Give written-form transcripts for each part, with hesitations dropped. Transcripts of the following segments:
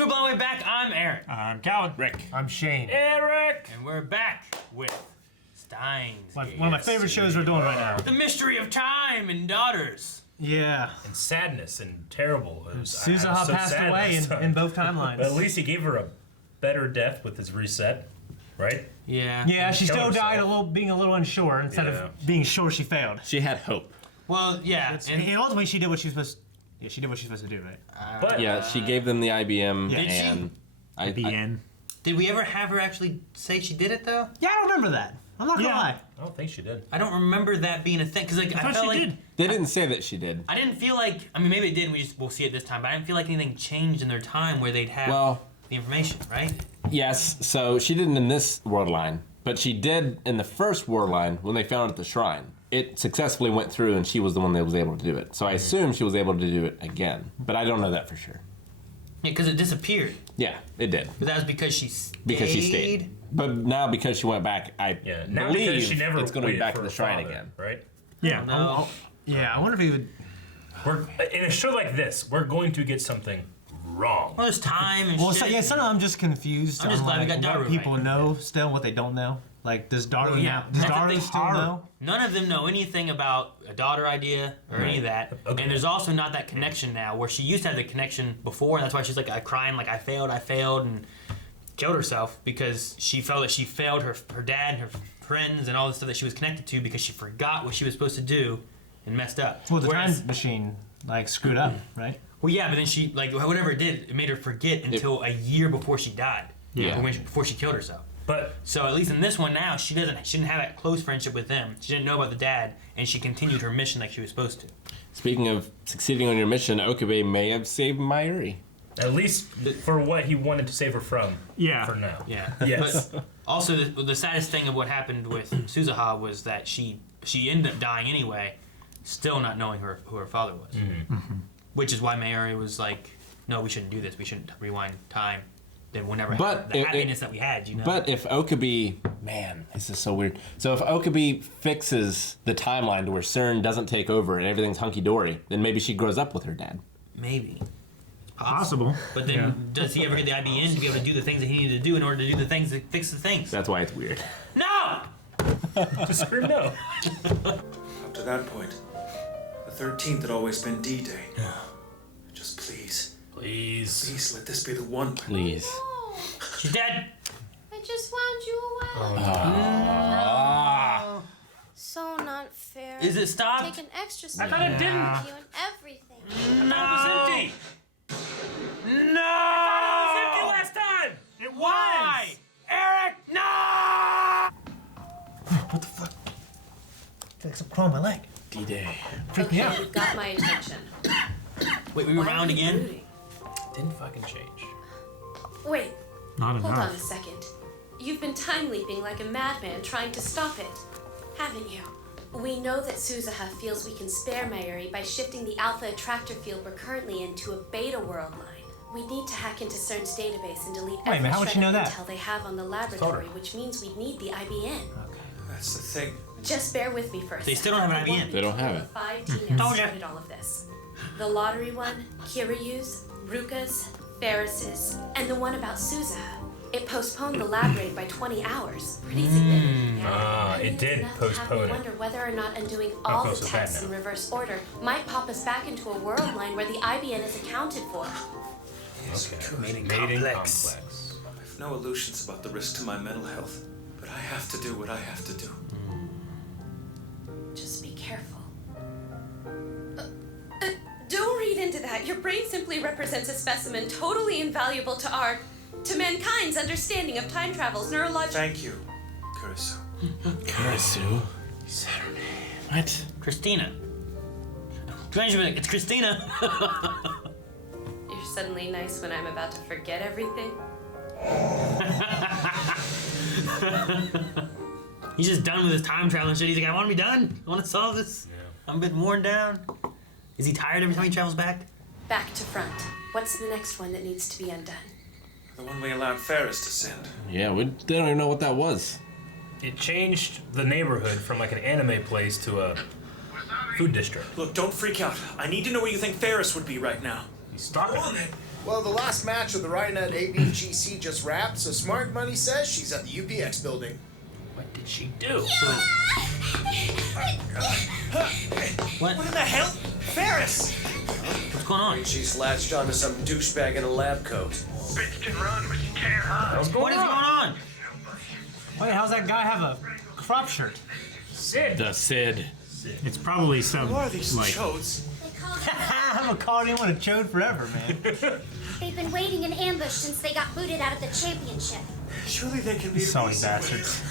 for blowing back. I'm Aaron. I'm Calvin. Rick. I'm Shane. Eric. And we're back with Steins. One of my favorite shows we're doing right now. The mystery of time and daughters. Yeah. And sadness and terrible. Souza so passed sad away last time. in both timelines. But at least he gave her a better death with his reset, right? Yeah. Yeah, she still Killed died herself. being a little unsure. Instead Yeah. of being sure, she failed. She had hope. Well, yeah. And ultimately, she did what she was supposed. Yeah, she did what she was supposed to do, right? But Yeah, she gave them the IBM Did she? and BN. Did we ever have her actually say she did it though? Yeah, I don't remember that. I'm not gonna lie. I don't think she did. I don't remember that being a thing because like I felt like They didn't say that she did. I didn't feel like I mean maybe it did. And we'll see it this time, but I didn't feel like anything changed in their time where they'd have the information, right? Yes, so she didn't in this world line, but she did in the first world line when they found it at the shrine. It successfully went through, and she was the one that was able to do it. So I assume she was able to do it again, but I don't know that for sure. Yeah, because it disappeared. Yeah, it did. But that was because she stayed. Because she stayed. But now because she went back, I Now believe because she never it's going to be waited back for to the her shrine father, again. right? Yeah. No. Yeah, I wonder if he would. In a show like this, we're going to get something wrong. Well, there's time and Well, shit. so, yeah, some of them I'm just confused. I'm just on, glad we like, got what Daru people right. know still, what they don't know. Like, does Daru Well, yeah, now? Does that's the Daru thing. still know? None of them know anything about a daughter idea or any of that. Okay. And there's also not that connection now where she used to have the connection before. And that's why she's like crying like I failed, and killed herself because she felt that she failed her dad and her friends and all the stuff that she was connected to because she forgot what she was supposed to do and messed up. Well, the Whereas- time machine, like, screwed up, right? Well, yeah, but then she, like, whatever it did, it made her forget until a year before she died. Yeah. Or before she killed herself. But So at least in this one now, she didn't have that close friendship with them. She didn't know about the dad, and she continued her mission like she was supposed to. Speaking of succeeding on your mission, Okabe may have saved Mayuri. at least for what he wanted to save her from. Yeah. For now. Yeah. Yes. But also, the saddest thing of what happened with Souza was that she ended up dying anyway, still not knowing who her father was. Mm-hmm. Which is why Mayuri was like, no, we shouldn't do this. We shouldn't rewind time. Then we'll never But have the it- happiness that we had, you know? But if Okabe, man, this is so weird. So if Okabe fixes the timeline to where CERN doesn't take over and everything's hunky-dory, then maybe she grows up with her dad. Maybe. Possible. But then, does he ever get the IBN to be able to do the things that he needed to do in order to do the things that fix the things? That's why it's weird. No! Just scream no. Up to that point, the 13th had always been D-Day. Just please, Please. please let this be the one. Please. She's dead. I just wound you away. Ah. So not fair. Is it stopped? Take an extra step. thought it didn't. You and everything. No! It was empty. No! It was empty last time. It was! Why? Eric, no! What the fuck? I feel like something crawling on my leg. D-Day. Freak me Okay, out. you've got my attention. Wait, we were Why are round you again? brooding? Didn't fucking change. Wait, Not hold on a second. You've been time leaping like a madman trying to stop it, haven't you? We know that Souza feels we can spare Mayuri by shifting the alpha attractor field we're currently in to a beta world line. We need to hack into CERN's database and delete Wait a every minute, how would shred she know of that? intel they have on the laboratory, which means we'd need the IBN. That's the thing. Just bear with me for a They second. still don't have an IBN. They don't have The it. 5 Told TNs ya. started all of this. The lottery one, Kiryu's, Ruka's, Farris's, and the one about Souza. It postponed the lab raid by 20 hours. Pretty significant, yeah. Ah, I it mean, did it's enough to have me postpone it. wonder whether or not undoing How all close the is that texts now? in reverse order might pop us back into a world line where the IBN is accounted for. Yes, Okay. true. Mating Mating complex. complex. I've no illusions about the risk to my mental health, but I have to do what I have to do. Just be careful. Don't read into that. Your brain simply represents a specimen totally invaluable to mankind's understanding of time travel's neurological. Thank you, Kurisu. Kurisu? Saturday. What? Christina. It's Christina. You're suddenly nice when I'm about to forget everything. He's just done with his time traveling shit. He's like, I want to be done. I want to solve this. I'm a bit worn down. Is he tired every time he travels back? Back to front. What's the next one that needs to be undone? The one we allowed Farris to send. Yeah, they don't even know what that was. It changed the neighborhood from like an anime place to a food district. Look, don't freak out. I need to know where you think Farris would be right now. Stop Go on it. then. Well, the last match of the Rhinenet ABGC just wrapped, so Smart Money says she's at the UPX building. What did she do? What? What in the hell? Farris! What's going on? She's latched onto some douchebag in a lab coat. Bitch can run, but she can't hide. What's going What is going on? Wait, how's that guy have a crop shirt? Sid. The Sid. It's probably some Who are these like. chodes? They called I haven't called anyone a chode forever, man. They've been waiting in ambush since they got booted out of the championship. Surely they can be Sorry, these bastards.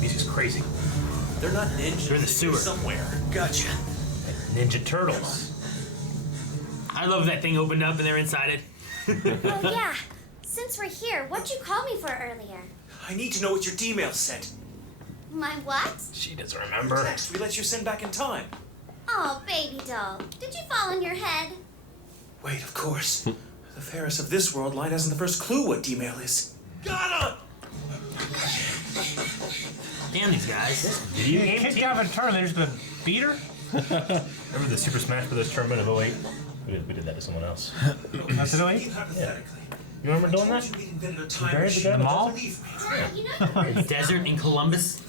Music's crazy. They're not ninjas. They're in the sewer. Somewhere. Gotcha. Ninja Turtles. I love that thing opened up and they're inside it. Oh yeah. Since we're here, what'd you call me for earlier? I need to know what your D-mail said. My what? She doesn't remember. Text we let you send back in time. Oh, baby doll. Did you fall on your head? Wait, of course. The Farris of this world line hasn't the first clue what D-mail is. Got him! Damn these guys. Video game Kicked team? out of a tournament, there's the beater? Remember the Super Smash Bros. Tournament of 08? We did that to someone else. That's it, wait? Hypothetically. You remember doing that? We invented a time buried the machine. guy? The mall? Dad, you know you're The desert in Columbus.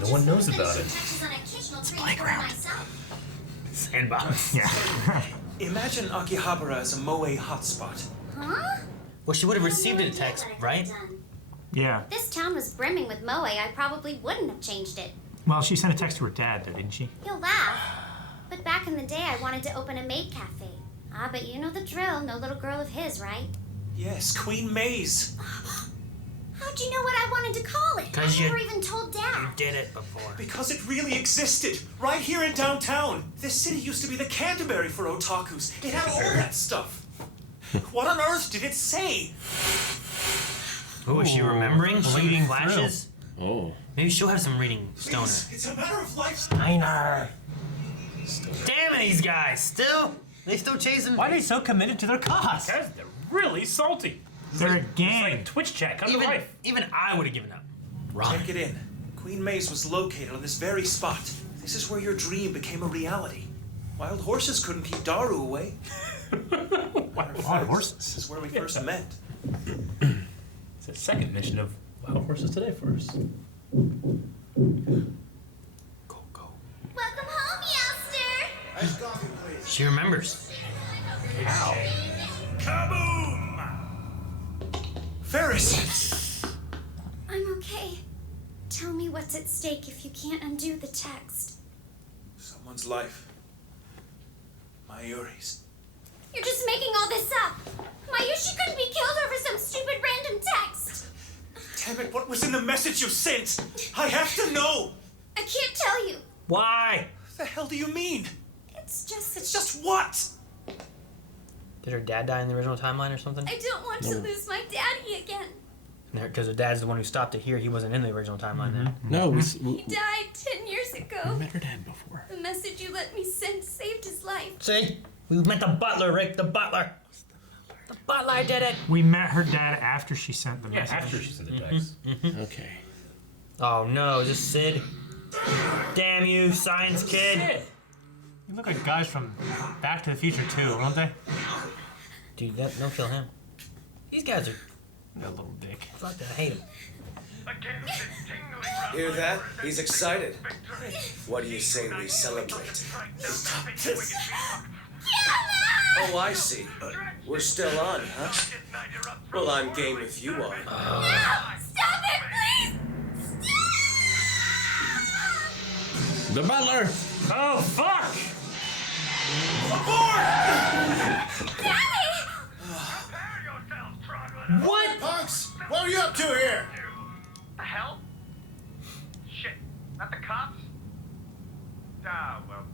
No one knows about it. It's playground. Sandbox. Yeah. Imagine Akihabara as a Moe hotspot. Huh? Well, she would have I received no a idea text, what I right? could've done. Yeah. This town was brimming with Moe. I probably wouldn't have changed it. Well, she sent a text to her dad, though, didn't she? You'll laugh. But back in the day, I wanted to open a maid cafe. Ah, but you know the drill. No little girl of his, right? Yes, Queen Maze. How'd you know what I wanted to call it? 'Cause I you- never even told Dad. Did it before. Because it really existed, right here in downtown. This city used to be the Canterbury for otakus. It had all that stuff. What on earth did it say? Oh, is she remembering? Bleeding Shooting through. flashes? Oh. Maybe she'll have some reading stoner. Please, it's a matter of life. Steiner. Damn it, these guys. Still? They still chasing? Why are they so committed to their cause? Guys, they're really salty. They're a It's gang. like Twitch chat come to Even, life. even I would have given up. Take it in. Queen Maze was located on this very spot. This is where your dream became a reality. Wild horses couldn't keep Daru away. Wild horses. This is where we first met. It's the second mention of Wild Horses today for us. Go, go. Welcome home, youngster. Ice coffee, please. She remembers. Ow. Kaboom! Ferris! I'm okay. Tell me what's at stake if you can't undo the text. Someone's life. Mayuri's. You're just making all this up. Mayushi couldn't be killed over some stupid random text. Damn it, what was in the message you sent? I have to know! I can't tell you. Why? What the hell do you mean? It's just It's just what? Did her dad die in the original timeline or something? I don't want to lose my daddy again. Because her dad's the one who stopped it here. He wasn't in the original timeline then. No, we He died 10 years ago. met her dad before. The message you let me send saved his life. See? We met the butler, Rick. The butler. The butler did it. We met her dad after she sent the Yeah, message. after she sent the text. Okay. Oh no, is this Sid? Damn you, science kid. You look like guys from Back to the Future too, don't they? Dude, don't kill him. These guys are A little dick. fuck that. I hate him. Hear that? He's excited. What do you say we celebrate? Oh, I see. We're still on, huh? Well, I'm game if you are. Stop it, please! The butler! Oh, fuck! What? Punks, what are you up to here? The hell? Shit. Not the cops? Ah, well.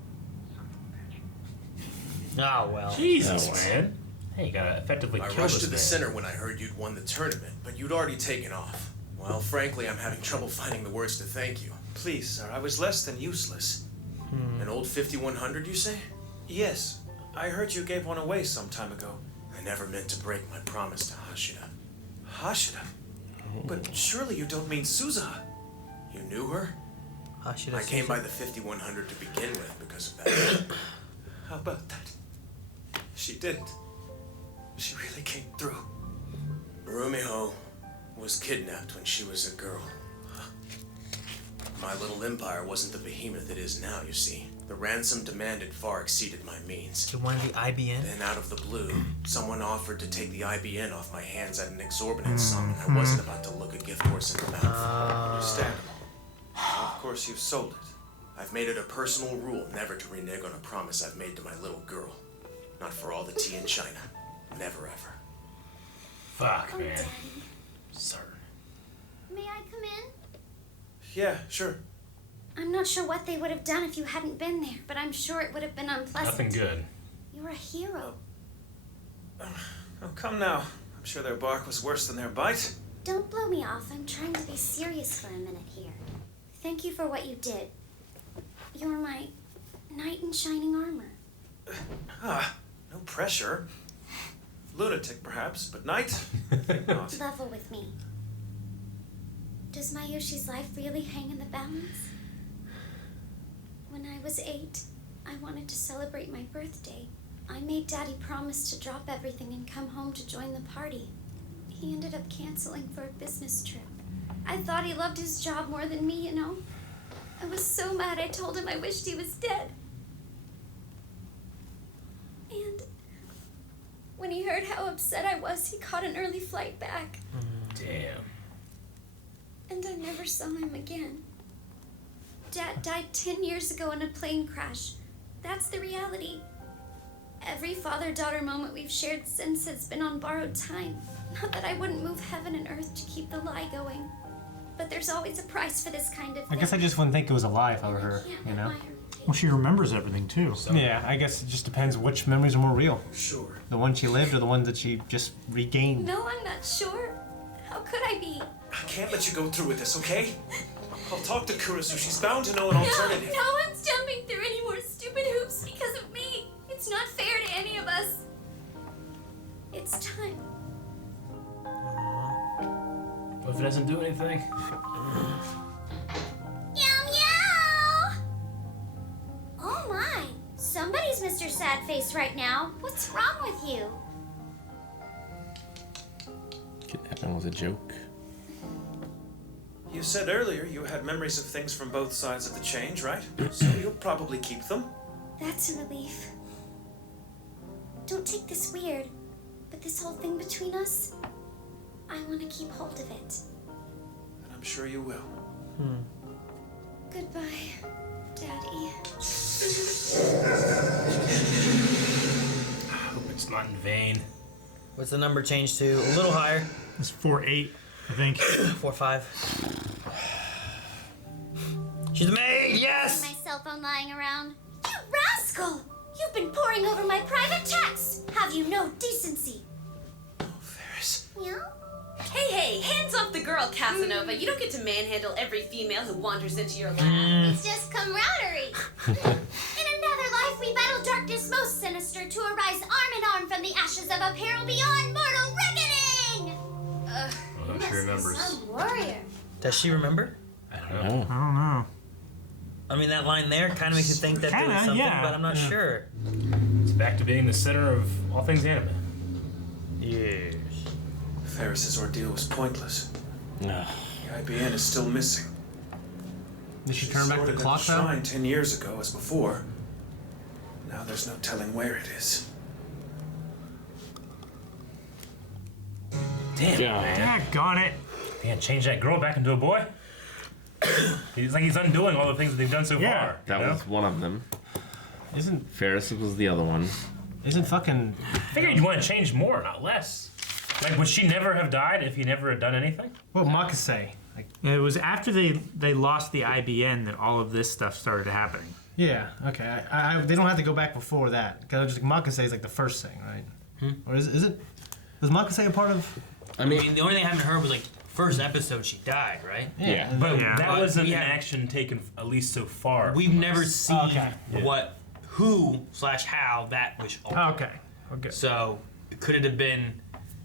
Son of a bitch. Oh well. Jesus, man. Hey, you gotta effectively I kill rushed this to the man. center when I heard you'd won the tournament, but you'd already taken off. Well, frankly, I'm having trouble finding the words to thank you. Please, sir, I was less than useless. An old 5100, you say? Yes, I heard you gave one away some time ago. I never meant to break my promise to Hashida. Hashida? But surely you don't mean Souza. You knew her? Hashida I came Souza. by the 5100 to begin with because of that. How about that? She didn't. She really came through. Rumiko was kidnapped when she was a girl. My little empire wasn't the behemoth it is now, you see. The ransom demanded far exceeded my means. She wanted the IBN? Then out of the blue, someone offered to take the IBN off my hands at an exorbitant sum, and I wasn't about to look a gift horse in the mouth. Understandable. Of course, you've sold it. I've made it a personal rule never to renege on a promise I've made to my little girl. Not for all the tea in China. Never ever. Fuck, Oh, man. Daddy. Sir. May I come in? Yeah, sure. I'm not sure what they would have done if you hadn't been there, but I'm sure it would have been unpleasant. Nothing good. You're a hero. Oh, come now. I'm sure their bark was worse than their bite. Don't blow me off. I'm trying to be serious for a minute here. Thank you for what you did. You're my knight in shining armor. No pressure. Lunatic, perhaps, but knight? Think not. Level with me. Does Mayoshi's life really hang in the balance? When I was 8, I wanted to celebrate my birthday. I made Daddy promise to drop everything and come home to join the party. He ended up canceling for a business trip. I thought he loved his job more than me, you know? I was so mad I told him I wished he was dead. And when he heard how upset I was, he caught an early flight back. Damn. And I never saw him again. Dad died 10 years ago in a plane crash. That's the reality. Every father-daughter moment we've shared since has been on borrowed time. Not that I wouldn't move heaven and earth to keep the lie going. But there's always a price for this kind of I thing. guess I just wouldn't think it was a lie if I were her, Can't you know? admire him. Well, she remembers everything too. Yeah, I guess it just depends which memories are more real. Sure. The ones she lived or the ones that she just regained. No, I'm not sure. How could I be? I can't let you go through with this, okay? I'll talk to Kurisu. She's bound to know an alternative. No one's jumping through any more stupid hoops because of me. It's not fair to any of us. It's time. What if it doesn't do anything? Meow meow! Oh my! Somebody's Mr. Sad Face right now. What's wrong with you? Kidnapping was a joke. You said earlier you had memories of things from both sides of the change, right? So you'll probably keep them. That's a relief. Don't take this weird, but this whole thing between us, I want to keep hold of it. And I'm sure you will. Goodbye, Daddy. I hope it's not in vain. What's the number changed to? A little higher. It's 4-8, I think. 4-5. She's a maid, yes! My cell phone lying around. You rascal! You've been poring over my private texts. Have you no decency? Oh, Farris. Yeah? Hey, hands off the girl, Casanova. You don't get to manhandle every female who wanders into your lap. It's just camaraderie. In another life, we battle darkness most sinister to arise arm in arm from the ashes of a peril beyond mortal reckoning. Well, she remembers. Some warrior. Does she remember? I don't know. I don't know. I mean, that line there kind of makes you think that there was Kinda, something, yeah. but I'm not sure. It's back to being the center of all things anime. Yes. Farris's ordeal was pointless. No. The IBN is still missing. Did she turn back the Sorted at clock though? shrine 10 years ago as before. Now there's no telling where it is. Damn, Yeah. man. Daggone it. Can't change that girl back into a boy. He's like he's undoing all the things that they've done so Yeah. far. That you know? was one of them. Isn't Ferris was the other one. fucking I figured you'd want to change more, not less. Like, would she never have died if he never had done anything? what Makase? Like, It was after they lost the IBN that all of this stuff started happening. yeah, okay. They don't have to go back before that because just Makase is like the first thing, right? Or is it? Was Makase a part of? I mean, the only thing happened to her was like first episode she died, right? Yeah. But Yeah. that But wasn't we an had- action taken at least so far. We've from never us. seen Okay. who/how that was altered. Okay. So could it have been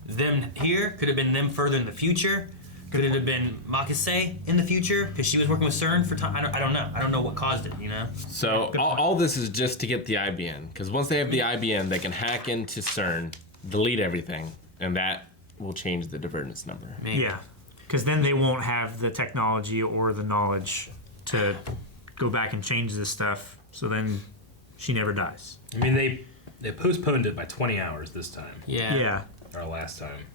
them here? Could it have been them further in the future? Could it have been Makase in the future because she was working with CERN for time? I don't know. I don't know what caused it. You know. So all this is just to get the IBN, because once they have the IBN, they can hack into CERN, delete everything, and that will change the divergence number. Maybe. Yeah, because then they won't have the technology or the knowledge to go back and change this stuff. So then she never dies. I mean, they postponed it by 20 hours this time. Yeah. Yeah. Or last time.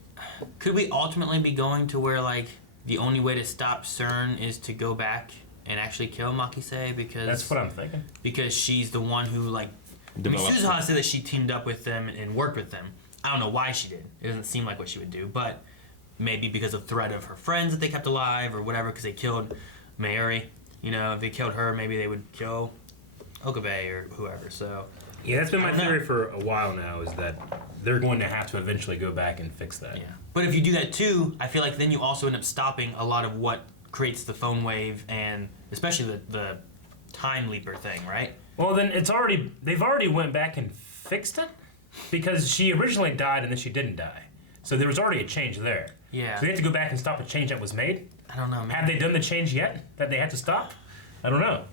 Could we ultimately be going to where like the only way to stop CERN is to go back and actually kill Makise because That's what I'm thinking. because she's the one who like. I mean, Developed Souza said that she teamed up with them and worked with them. I don't know why she did. It doesn't seem like what she would do, but maybe because of threat of her friends that they kept alive or whatever, because they killed Mayuri. You know, if they killed her, maybe they would kill Okabe or whoever. So Yeah, that's been my I don't know. theory for a while now, is that they're going to have to eventually go back and fix that. yeah. But if you do that too, I feel like then you also end up stopping a lot of what creates the phone wave and especially the time leaper thing, right? Well, then they've already went back and fixed it, because she originally died and then she didn't die. So there was already a change there. Yeah. So they have to go back and stop a change that was made? I don't know, man. Have they done the change yet that they had to stop? I don't know.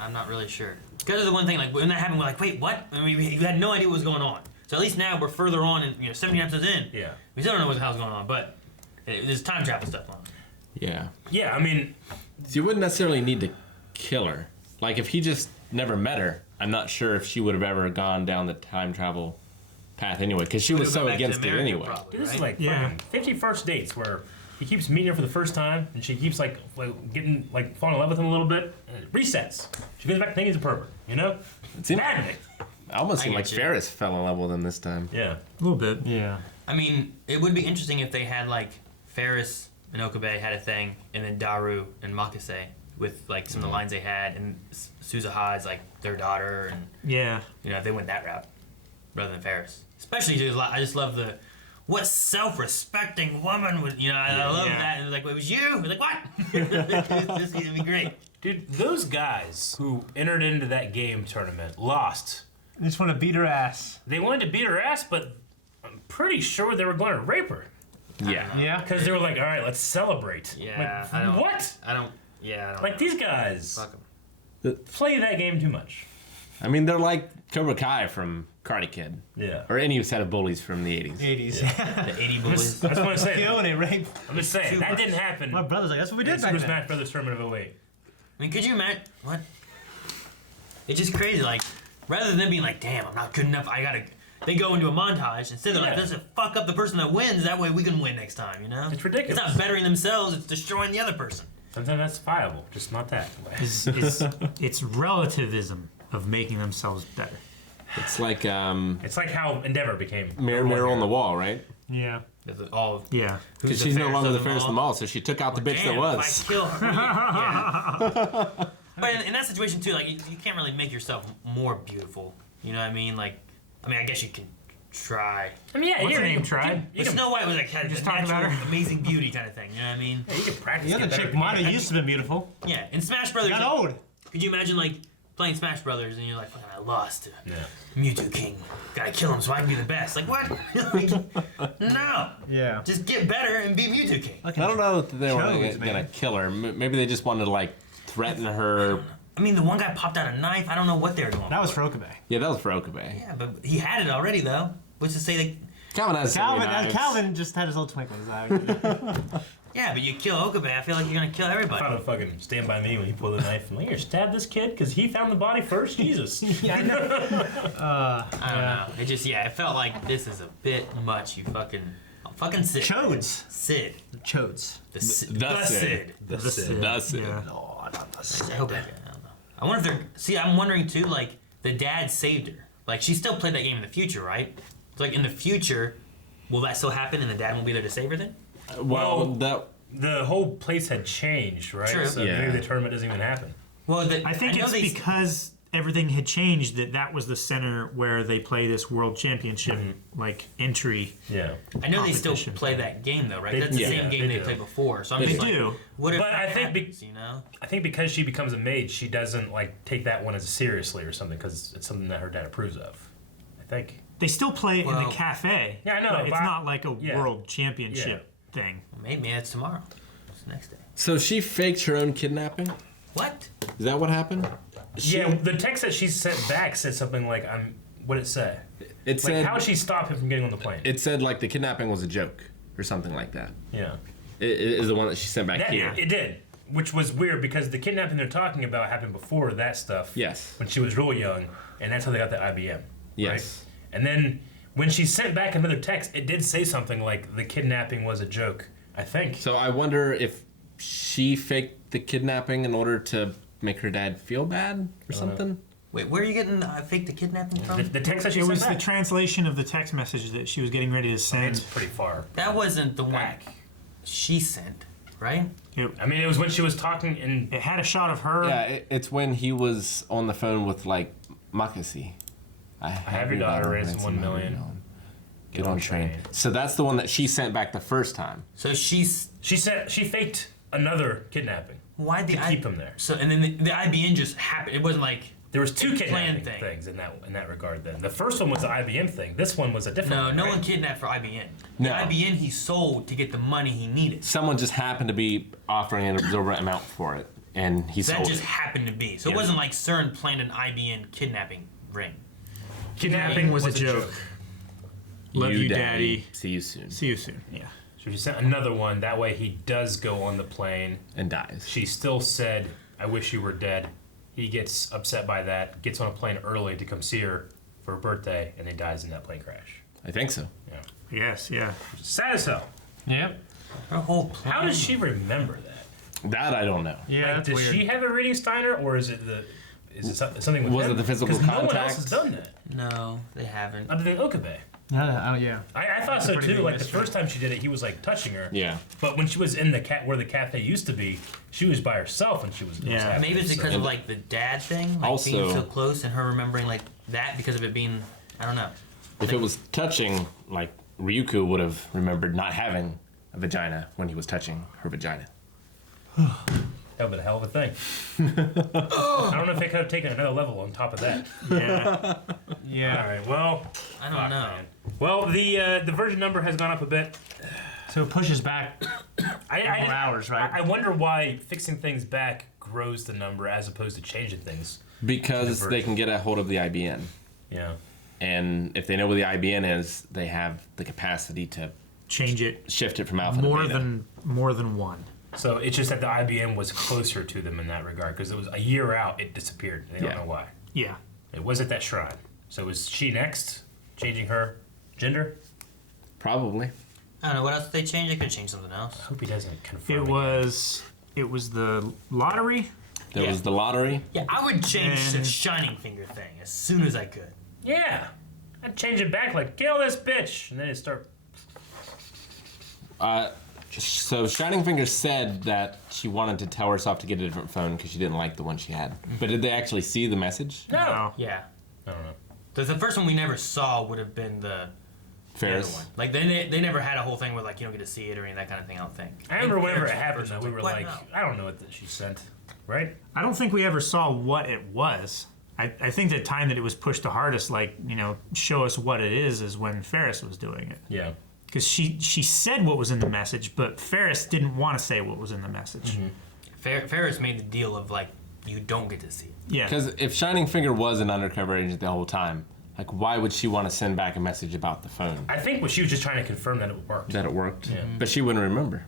I'm not really sure. Because of the one thing, like when that happened, we're like, wait, what? I mean, you had no idea what was going on. So at least now we're further on, and 70 episodes in. Yeah. We still don't know what the hell's going on, but there's time travel stuff on. Yeah. Yeah, I mean, So you wouldn't necessarily need to kill her. Like, if he just never met her, I'm not sure if she would have ever gone down the time travel path anyway, because she was Would've so gone back to against it America, anyway. probably, this is right? like Yeah. fucking 50 first dates where he keeps meeting her for the first time and she keeps like getting like falling in love with him a little bit, and it resets. She goes back to thinking he's a pervert, you know? It seemed, Maddening. it almost seemed get like you. Farris fell in love with him this time. Yeah. A little bit. Yeah. I mean, it would be interesting if they had like Farris and Okabe had a thing, and then Daru and Makase with like some of the lines they had, and Souza is like their daughter, and Yeah. if they went that route rather than Farris. Especially, I just love the what self-respecting woman would I love Yeah. that. And it was like, it was you. I was like, what? This is gonna be great. Dude, those guys who entered into that game tournament lost. They just want to beat her ass. They wanted to beat her ass, but I'm pretty sure they were going to rape her. Yeah. Yeah. Because they were like, all right, let's celebrate. Yeah, Like, I don't. what? I don't. Yeah, I don't. Like, know. these guys Fuck 'em. play that game too much. I mean, they're like Cobra Kai from Karate Kid, Yeah. or any set of bullies from the 80s. 80s. The 80 bullies. I just want to say, Killing it, rape. I'm just saying, that didn't happen My brother's like, that's what we in did back Super then. Smash Brothers Tournament of 08. I mean, could you imagine what? It's just crazy. Like, rather than them being like, "Damn, I'm not good enough. I gotta." They go into a montage instead of like, Yeah. "Let's fuck up the person that wins. That way we can win next time." It's ridiculous. It's not bettering themselves. It's destroying the other person. Sometimes that's viable, just not that. It's relativism of making themselves better. It's like It's like how Endeavor became. mirror on the wall, right? Yeah. It's all Yeah. Because she's no longer the fairest of them all, so she took out the bitch that Damn, was. If I kill her, yeah. But in that situation too, like you can't really make yourself more beautiful. You know what I mean? Like, I guess you can try. I mean, yeah, What's her you name? can- Tried? You But can, Snow White was like had just a talking about natural, her? amazing beauty kind of thing. You know what I mean? you can practice. The other get better chick at might have it. used to be beautiful. Yeah. In Smash Brothers, Got old. could you imagine like playing Smash Brothers and you're like, "Fucking, I lost to Yeah. Mewtwo King. Gotta kill him so I can be the best." Like what? Like, no. Yeah. Just get better and be Mewtwo King. I don't know if they were Chodes, gonna man. kill her. Maybe they just wanted to like threaten her. I mean, the one guy popped out a knife. I don't know what they were doing. That was for Okabe. Yeah, that was for Okabe. Yeah, but he had it already though. What's to say that? Calvin has so many knives. Calvin just had his little twinkle in his eye. Yeah, but you kill Okabe, I feel like you're gonna kill everybody. I found a fucking Stand By Me when he pulled the knife. I'm like, here, stab this kid because he found the body first. Jesus. I don't know. It just it felt like this is a bit much. You fucking Sid. Chodes. Sid. Chodes. The Sid. The Sid. The Sid. The Sid. Yeah. Oh, I don't know. I hope I don't know. I wonder if they're. See, I'm wondering too. Like the dad saved her. Like she still played that game in the future, right? So, like in the future, will that still happen and the dad won't be there to save her then? Well, The whole place had changed, right? True. So Yeah. maybe the tournament doesn't even happen. Well, I think know it's they- because everything had changed that was the center where they play this world championship like entry. Yeah. I know they still competition. play that game though, right? They- That's the yeah, same game they they do. played before. So I'm They just like, do. what if But that I think happens, you know? I think because she becomes a mage, she doesn't like take that one as seriously or something because it's something that her dad approves of. I think. They still play it in Well- the cafe. Yeah, I know, But it's but I- not like a yeah. world championship thing. Maybe it's tomorrow. the next day. So she faked her own kidnapping? What? Is that what happened? Yeah, the text that she sent back said something like, what did it say? It said, how did she stop him from getting on the plane? It said like the kidnapping was a joke or something like that. Yeah. It is the one that she sent back here. It did, which was weird because the kidnapping they're talking about happened before that stuff. Yes. When she was real young, and that's how they got the IBM. Yes. Right? And then when she sent back another text, it did say something like the kidnapping was a joke, I think. So I wonder if she faked the kidnapping in order to make her dad feel bad or something. Wait, where are you getting fake the kidnapping from? The text that she It sent was back. the translation of the text message that she was getting ready to send. It's pretty far. That wasn't the one back. she sent, right? I mean, it was when she was talking and it had a shot of her. Yeah, it's when he was on the phone with like Makasi. I have your daughter ransom 1 million. Get on train. So that's the one that she sent back the first time. So she faked another kidnapping. Why to keep him there? So and then the IBN just happened. It wasn't like there was two kidnapping thing. things in that regard. Then the first one was the IBM thing. This one was a different. No, one, no right? one kidnapped for IBN. No. The IBN he sold to get the money he needed. Someone just happened to be offering an exorbitant amount for it, and he sold That just it. happened to be. So it wasn't like CERN planned an IBN kidnapping ring. Kidnapping was a joke. Love you, Daddy. See you soon. See you soon. Yeah. So she sent another one. That way he does go on the plane and dies. She still said, "I wish you were dead." He gets upset by that. Gets on a plane early to come see her for her birthday, and then dies in that plane crash. I think so. Yeah. Yes. Yeah. Sad as hell. Yep. Her whole plane. How does she remember that? That I don't know. Yeah, Like, that's does weird. she have a reading Steiner, or is it something with Was him? it the physical 'Cause no one else contact? has done that No, they haven't. other than Okabe. Yeah. I thought so pretty too. big Like the mystery. first time she did it, he was like touching her. Yeah. But when she was in the where the cafe used to be, she was by herself when she was. Yeah. Maybe it's because of like the dad thing, like being Also- so close, and her remembering like that because of it being, I don't know. If it was touching, like Ryuko would have remembered not having a vagina when he was touching her vagina. That would be a hell of a thing. I don't know if they could have taken another level on top of that. Yeah. Yeah. All right. Well, I don't know. man. Well, the version number has gone up a bit. So it pushes back I more hours, right? I wonder why fixing things back grows the number as opposed to changing things. Because The they can get a hold of the IBN. Yeah. And if they know where the IBN is, they have the capacity to Change it shift it from alpha more to beta. more than one. So it's just that the IBM was closer to them in that regard because it was a year out. It disappeared. They don't Yeah. know why. Yeah. It was at that shrine. So was she next? Changing her gender? Probably. I don't know what else did they change. They could change something else. I hope he doesn't confirm. It again. was the lottery. There Yeah. was the lottery. Yeah, I would change the And- Shining Finger thing as soon as I could. Yeah. I'd change it back like, kill this bitch. And then it'd start. So Shining Finger said that she wanted to tell herself to get a different phone because she didn't like the one she had. But did they actually see the message? No. Yeah. I don't know. The first one we never saw would have been the other Ferris. one. Like they never had a whole thing where like you don't get to see it or any of that kind of thing. I don't think. I remember whenever it Ferris was the happened, first though, one. we were What? like, No. I don't know what she sent. Right? I don't think we ever saw what it was. I think the time that it was pushed the hardest, like, show us what it is when Ferris was doing it. Yeah. Because she said what was in the message, but Ferris didn't want to say what was in the message. Ferris made the deal of like you don't get to see it. Yeah. Because if Shining Finger was an undercover agent the whole time, like why would she want to send back a message about the phone? I think she was just trying to confirm that it worked. That it worked. Yeah. But she wouldn't remember.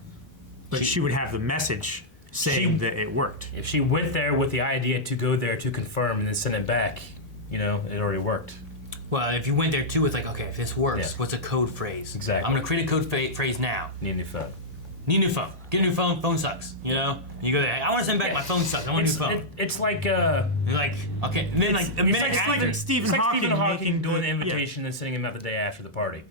But she would have the message saying that it worked. If she went there with the idea to go there to confirm and then send it back, it already worked. Well, if you went there too, it's like okay, if this works, Yeah. what's a code phrase? Exactly. I'm gonna create a code phrase now. Need a new phone. Need a new phone. Get a new phone. Phone sucks. And you go there. I want to send back my phone sucks. I want a new phone. It's like You're like okay, and then like a minute it's after, like Stephen it's like Hawking Stephen Hawking making doing the yeah. invitation and sending him out the day after the party.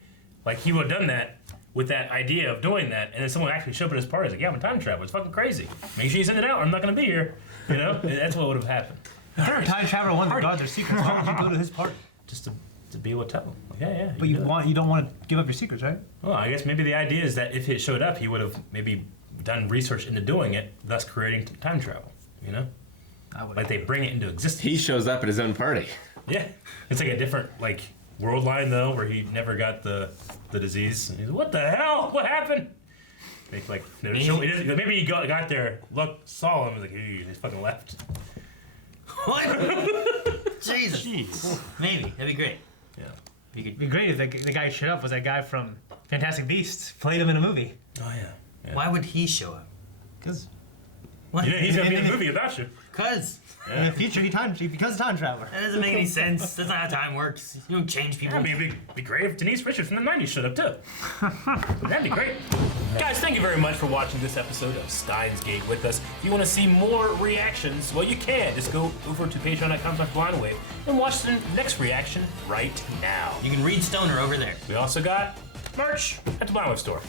Like he would have done that with that idea of doing that, and then someone actually showed up at his party. He's like, "Yeah, I'm a time traveler. It's fucking crazy. Make sure you send it out, or I'm not going to be here." That's what would have happened. If you're a time traveler wanting to guard their secrets, why would you go to his party? Just to be able to tell him. Like, yeah. But you don't want to give up your secrets, right? Well, I guess maybe the idea is that if it showed up, he would have maybe done research into doing it, thus creating time travel. Like they bring it into existence. He shows up at his own party. Yeah, it's like a different world line though, where he never got the disease. And he's, what the hell? What happened? Like maybe he got there, saw him, was like, hey, he's fucking left. What? Jesus. Maybe that'd be great. Yeah. It'd be great if the guy who showed up was that guy from Fantastic Beasts, played him in a movie. Oh yeah. Why would he show up? Because he's gonna be in a movie about you. in the future he becomes a time traveler. That doesn't make any sense. That's not how time works. You don't change people. I mean, it'd be great if Denise Richards from the 90s showed up too. That'd be great. Guys, thank you very much for watching this episode of Steins Gate with us. If you want to see more reactions, well, you can. Just go over to patreon.com/blindwave and watch the next reaction right now. You can read Stoner over there. We also got merch at the Blindwave store.